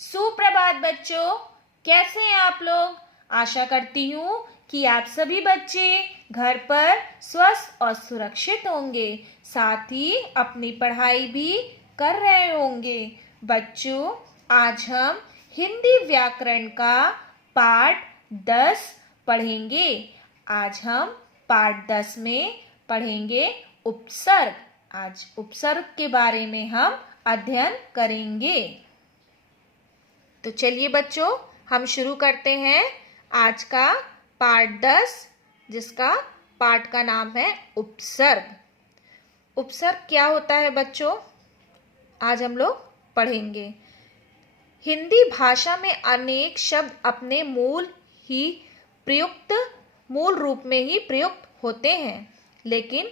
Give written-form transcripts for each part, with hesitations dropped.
सुप्रभात बच्चों, कैसे हैं आप लोग। आशा करती हूँ कि आप सभी बच्चे घर पर स्वस्थ और सुरक्षित होंगे, साथ ही अपनी पढ़ाई भी कर रहे होंगे। बच्चों, आज हम हिंदी व्याकरण का पाठ 10 पढ़ेंगे। आज हम पाठ 10 में पढ़ेंगे उपसर्ग। आज उपसर्ग के बारे में हम अध्ययन करेंगे। तो चलिए बच्चों, हम शुरू करते हैं आज का पाठ 10, जिसका पाठ का नाम है उपसर्ग। उपसर्ग क्या होता है बच्चों, आज हम लोग पढ़ेंगे। हिंदी भाषा में अनेक शब्द अपने मूल रूप में ही प्रयुक्त होते हैं, लेकिन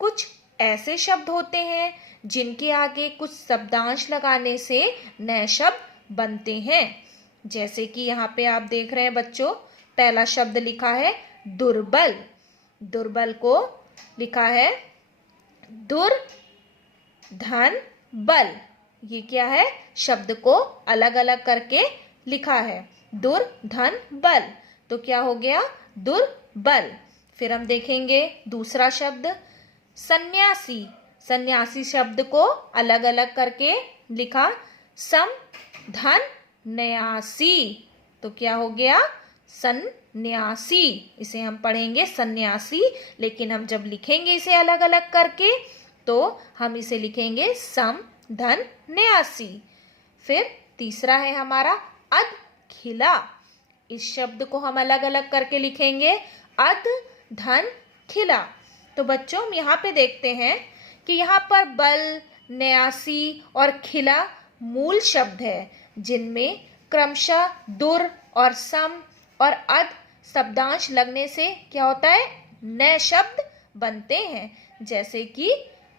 कुछ ऐसे शब्द होते हैं जिनके आगे कुछ शब्दांश लगाने से नए शब्द बनते हैं। जैसे कि यहाँ पे आप देख रहे हैं बच्चों, पहला शब्द लिखा है दुर्बल। दुर्बल को लिखा है दुर धन बल। ये क्या है, शब्द को अलग अलग करके लिखा है, दुर धन बल। तो क्या हो गया, दुर्बल। फिर हम देखेंगे दूसरा शब्द सन्यासी। सन्यासी शब्द को अलग अलग करके लिखा सम धन न्यासी। तो क्या हो गया, सन्यासी। इसे हम पढ़ेंगे सन्यासी, लेकिन हम जब लिखेंगे इसे अलग अलग करके तो हम इसे लिखेंगे सम धन न्यासी। फिर तीसरा है हमारा अधखिला। इस शब्द को हम अलग अलग करके लिखेंगे अध धन खिला। तो बच्चों, हम यहाँ पे देखते हैं कि यहाँ पर बल, न्यासी और खिला मूल शब्द है, जिनमें क्रमशः दुर और सम और अध शब्दांश लगने से क्या होता है, नए शब्द बनते हैं। जैसे कि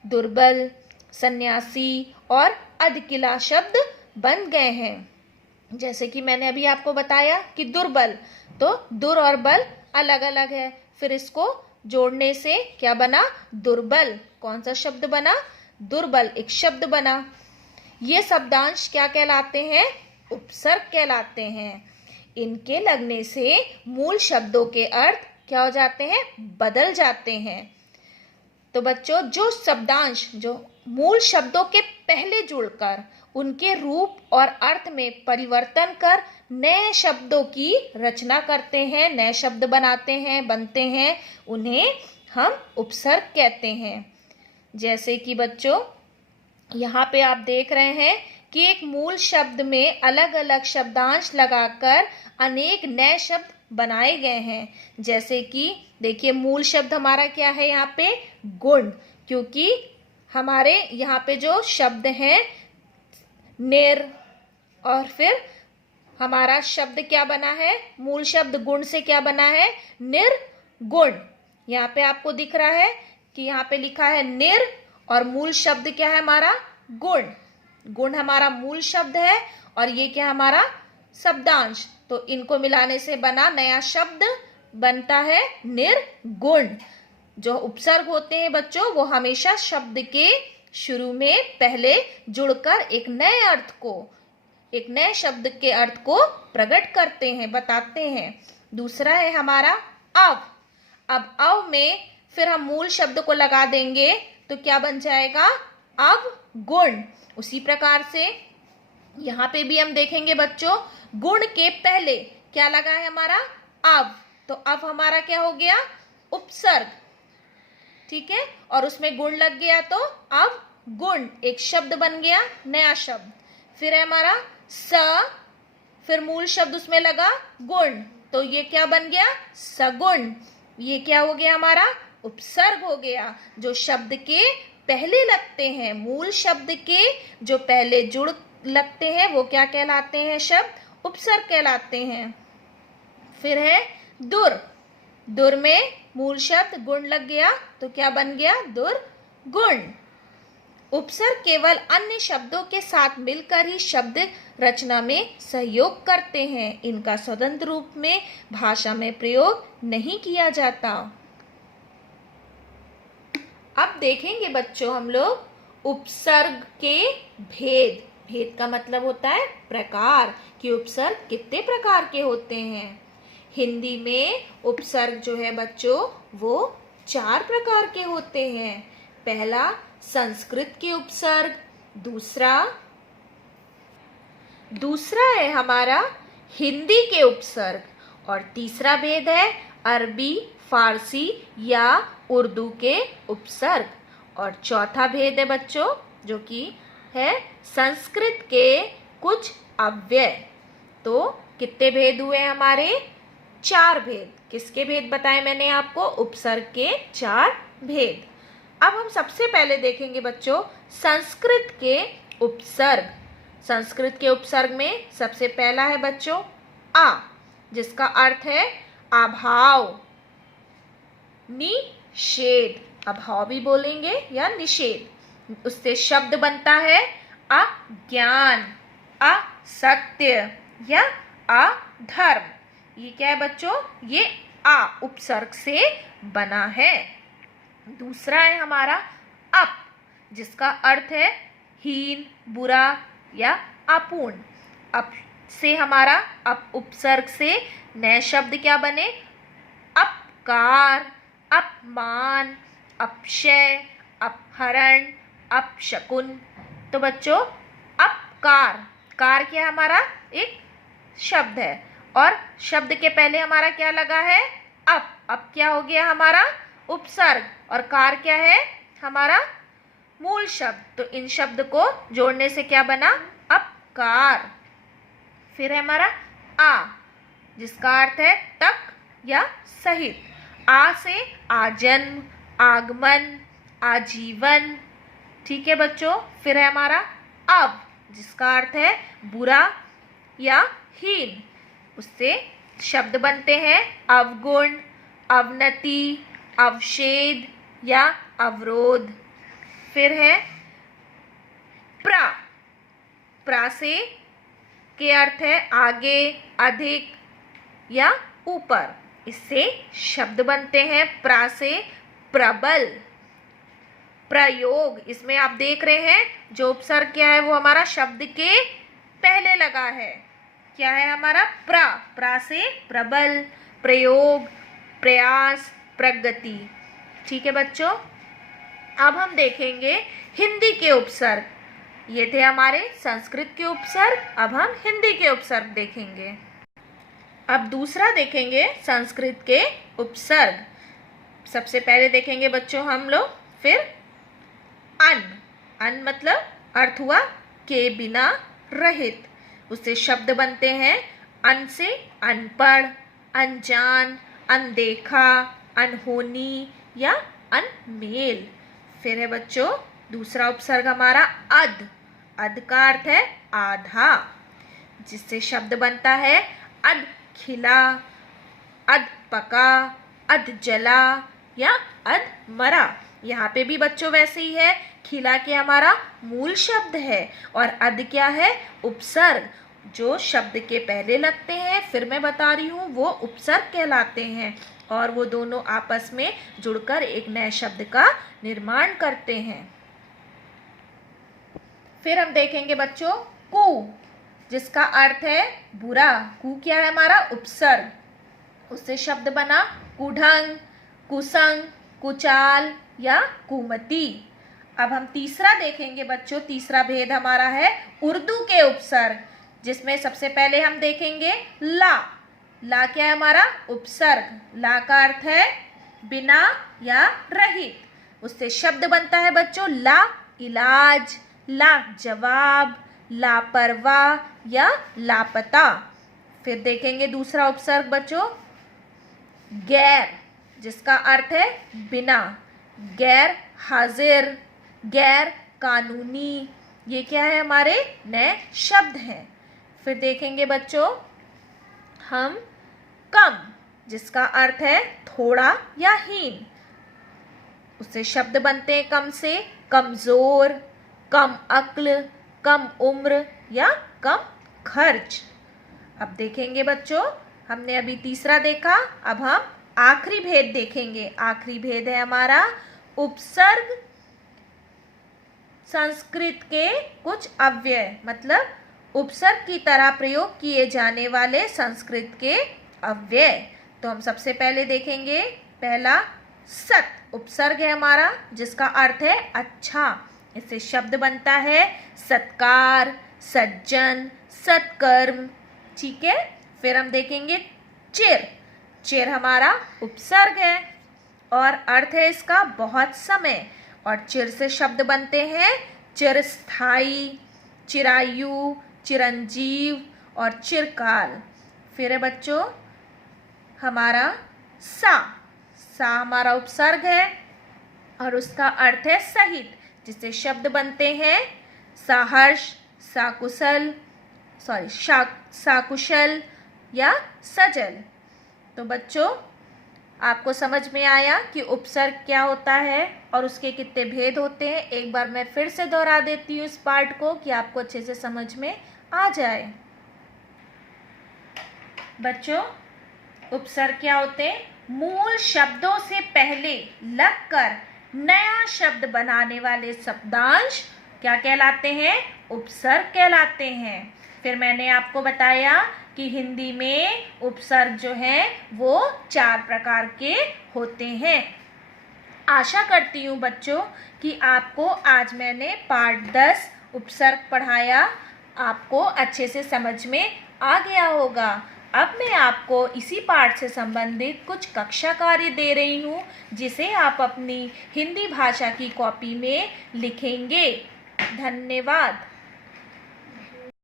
दुर्बल, सन्यासी और अधकिला शब्द बन गए हैं। जैसे कि मैंने अभी आपको बताया कि दुर्बल, तो दुर और बल अलग अलग है, फिर इसको जोड़ने से क्या बना, दुर्बल। कौन सा शब्द बना, दुर्बल एक शब्द बना। ये शब्दांश क्या कहलाते हैं, उपसर्ग कहलाते हैं। इनके लगने से मूल शब्दों के अर्थ क्या हो जाते हैं, बदल जाते हैं। तो बच्चों, जो शब्दांश जो मूल शब्दों के पहले जुड़कर उनके रूप और अर्थ में परिवर्तन कर नए शब्दों की रचना करते हैं, नए शब्द बनाते हैं, बनते हैं, उन्हें हम उपसर्ग कहते हैं। जैसे कि बच्चों, यहाँ पे आप देख रहे हैं कि एक मूल शब्द में अलग अलग शब्दांश लगाकर अनेक नए शब्द बनाए गए हैं। जैसे कि देखिए, मूल शब्द हमारा क्या है यहाँ पे, गुण, क्योंकि हमारे यहाँ पे जो शब्द हैं निर, और फिर हमारा शब्द क्या बना है, मूल शब्द गुण से क्या बना है, निर्गुण। यहाँ पे आपको दिख रहा है कि यहाँ पे लिखा है निर और मूल शब्द क्या है हमारा, गुण। गुण हमारा मूल शब्द है और ये क्या हमारा शब्दांश। तो इनको मिलाने से बना नया शब्द बनता है निर्गुण। जो उपसर्ग होते हैं बच्चों, वो हमेशा शब्द के शुरू में पहले जुड़कर एक नए शब्द के अर्थ को प्रकट करते हैं, बताते हैं। दूसरा है हमारा अव। अब अव में फिर हम मूल शब्द को लगा देंगे तो क्या बन जाएगा, अवगुण। उसी प्रकार से यहाँ पे भी हम देखेंगे बच्चों, गुण के पहले क्या लगा है हमारा, अव। तो अव हमारा क्या हो गया, उपसर्ग, ठीक है, और उसमें गुण लग गया तो अवगुण एक शब्द बन गया, नया शब्द। फिर है हमारा स, फिर मूल शब्द उसमें लगा गुण, तो ये क्या बन गया, सगुण। ये क्या हो गया हमारा, उपसर्ग हो गया। जो शब्द के पहले लगते हैं, मूल शब्द के जो पहले जुड़ लगते हैं, वो क्या कहलाते हैं, शब्द उपसर्ग कहलाते हैं। फिर है दुर। दुर में मूल शब्द गुण लग गया तो क्या बन गया, दुर्गुण। उपसर्ग केवल अन्य शब्दों के साथ मिलकर ही शब्द रचना में सहयोग करते हैं। इनका स्वतंत्र रूप में भाषा में प्रयोग नहीं किया जाता। अब देखेंगे बच्चों हम लोग उपसर्ग के भेद। भेद का मतलब होता है प्रकार, कि उपसर्ग कितने प्रकार के होते हैं। हिंदी में उपसर्ग जो है बच्चों वो 4 प्रकार के होते हैं। पहला संस्कृत के उपसर्ग, दूसरा है हमारा हिंदी के उपसर्ग, और तीसरा भेद है अरबी, फारसी या उर्दू के उपसर्ग, और चौथा भेद है बच्चों जो कि है संस्कृत के कुछ अव्यय। तो कितने भेद हुए हमारे? 4 भेद। किसके भेद बताए मैंने आपको? उपसर्ग के 4 भेद। अब हम सबसे पहले देखेंगे बच्चों संस्कृत के उपसर्ग। संस्कृत के उपसर्ग में सबसे पहला है बच्चों आ, जिसका अर्थ है अभाव, निषेध। अभाव भी बोलेंगे या निषेध। उससे शब्द बनता है अज्ञान, असत्य या अधर्म। ये क्या है बच्चों? ये आ उपसर्ग से बना है। दूसरा है हमारा अप, जिसका अर्थ है हीन, बुरा या अपूर्ण। अप से हमारा अप उपसर्ग से नए शब्द क्या बने? अपकार, अपमान, अपशय, अपहरण, अपशकुन। तो बच्चों अपकार, कार क्या हमारा एक शब्द है, और शब्द के पहले हमारा क्या लगा है? अप क्या हो गया हमारा? उपसर्ग, और कार क्या है? हमारा मूल शब्द। तो इन शब्द को जोड़ने से क्या बना? अपकार। फिर है हमारा आ, जिसका अर्थ है तक या सहित। आ से आजन्म, आगमन, आजीवन। ठीक है बच्चों। फिर है हमारा अव, जिसका अर्थ है बुरा या हीन। उससे शब्द बनते हैं अवगुण, अवनति, अवशेद या अवरोध। फिर है प्रा से के अर्थ है आगे, अधिक या ऊपर। इससे शब्द बनते हैं प्रा से प्रबल, प्रयोग। इसमें आप देख रहे हैं जो उपसर्ग क्या है वो हमारा शब्द के पहले लगा है। क्या है हमारा? प्रा से प्रबल, प्रयोग, प्रयास, प्रगति। ठीक है बच्चों। अब हम देखेंगे हिंदी के उपसर्ग। ये थे हमारे संस्कृत के उपसर्ग। अब हम हिंदी के उपसर्ग देखेंगे। अब दूसरा देखेंगे संस्कृत के उपसर्ग। सबसे पहले देखेंगे बच्चों हम लोग फिर अन मतलब अर्थ हुआ के बिना, रहित। उससे शब्द बनते हैं अन से अनपढ़, अनजान, अनदेखा, अनहोनी या अनमेल। फिर है बच्चों दूसरा उपसर्ग हमारा अध का अर्थ है आधा, जिससे शब्द बनता है अध खिला, अध पका, अध जला या अध मरा। यहाँ पे भी बच्चों वैसे ही है। खिला के हमारा मूल शब्द है, और अध क्या है? उपसर्ग। जो शब्द के पहले लगते हैं, फिर मैं बता रही हूँ, वो उपसर्ग कहलाते हैं, और वो दोनों आपस में जुड़कर एक नए शब्द का निर्माण करते हैं। फिर हम देखेंगे बच्चों कु, जिसका अर्थ है बुरा। कु क्या है हमारा? उपसर्ग। उससे शब्द बना कुढंग, कुसंग, कुचाल या कुमति। अब हम तीसरा देखेंगे बच्चों। तीसरा भेद हमारा है उर्दू के उपसर्ग, जिसमें सबसे पहले हम देखेंगे ला क्या है हमारा? उपसर्ग। ला का अर्थ है बिना या रहित। उससे शब्द बनता है बच्चों ला इलाज, ला जवाब, लापरवाह या लापता। फिर देखेंगे दूसरा उपसर्ग बच्चों गैर, जिसका अर्थ है बिना। गैर हाजिर, गैर कानूनी। ये क्या है? हमारे नए शब्द हैं। फिर देखेंगे बच्चों हम कम, जिसका अर्थ है थोड़ा या हीन। उससे शब्द बनते हैं कम से कमजोर, कम अक्ल, कम उम्र या कम खर्च। अब देखेंगे बच्चों, हमने अभी तीसरा देखा, अब हम आखिरी भेद देखेंगे। आखिरी भेद है हमारा उपसर्ग संस्कृत के कुछ अव्यय, मतलब उपसर्ग की तरह प्रयोग किए जाने वाले संस्कृत के अव्यय। तो हम सबसे पहले देखेंगे, पहला सत उपसर्ग है हमारा, जिसका अर्थ है अच्छा। इससे शब्द बनता है सत्कार, सज्जन, सत्कर्म। ठीक है। फिर हम देखेंगे चिर। चिर हमारा उपसर्ग है और अर्थ है इसका बहुत समय। और चिर से शब्द बनते हैं चिरस्थायी, चिरायु, चिरंजीव और चिरकाल। फिर है बच्चों हमारा सा। सा हमारा उपसर्ग है और उसका अर्थ है सहित, जिससे शब्द बनते हैं सहर्ष, साकुशल, साकुशल या सजल। तो बच्चों आपको समझ में आया कि उपसर्ग क्या होता है और उसके कितने भेद होते हैं। एक बार मैं फिर से दोहरा देती हूँ इस पार्ट को कि आपको अच्छे से समझ में आ जाए। बच्चों उपसर्ग क्या होते हैं? मूल शब्दों से पहले लगकर नया शब्द बनाने वाले शब्दांश क्या कहलाते हैं? उपसर्ग कहलाते हैं। फिर मैंने आपको बताया कि हिंदी में उपसर्ग जो है वो 4 प्रकार के होते हैं। आशा करती हूँ बच्चों कि आपको आज मैंने पार्ट 10 उपसर्ग पढ़ाया, आपको अच्छे से समझ में आ गया होगा। अब मैं आपको इसी पाठ से संबंधित कुछ कक्षा कार्य दे रही हूँ, जिसे आप अपनी हिंदी भाषा की कॉपी में लिखेंगे। धन्यवाद।